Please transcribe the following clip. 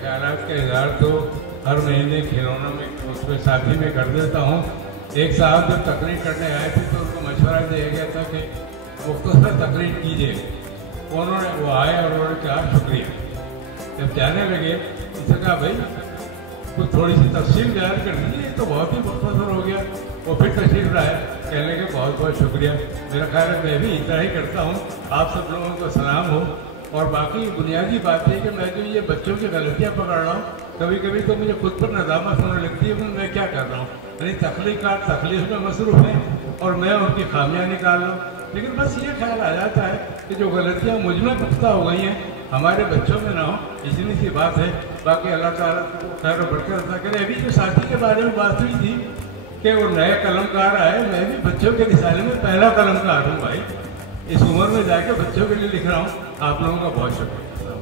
ख्यालात का इजहार तो हर महीने खिलौनों में उसमें साथी में कर देता हूँ। एक साहब जब तकरीर करने आए थे तो उनको मशवरा दिया गया था कि मुख्तसर तकरीर कीजिए। उन्होंने वो आए और उन्होंने कहा शुक्रिया। जब जाने लगे उनसे कहा भाई कुछ थोड़ी सी तफसील बयान कर दीजिए, तो बहुत ही मुख्तसर हो गया। वो फिर तशरीफ लाए, कहने के बहुत बहुत शुक्रिया। मेरा ख्याल है मैं भी इतना ही करता हूँ। आप सब लोगों को सलाम हो। और बाकी बुनियादी बात है कि मैं जो ये बच्चों की गलतियाँ पकड़ रहा हूँ, कभी कभी तो मुझे खुद पर नदामत होने लगती है कि मैं क्या कर रहा हूँ। यानी तख्लीक में मसरूफ़ हैं और मैं उनकी खामियाँ निकाल रहा हूँ। लेकिन बस ये ख्याल आ जाता है कि जो गलतियाँ मुझ में पुख्ता हो गई हैं हमारे बच्चों में ना हो, इतनी सी बात है। बाकी अल्लाह ताला खैर बरकत अता करे। अभी जो साथी के बारे में बात हुई थी कि वो नए कलमकार आए, मैं भी बच्चों के रिसाले में पहला कलमकार हूँ भाई। इस उम्र में जाके बच्चों के लिए लिख रहा हूँ। आप लोगों का बहुत शुक्रिया।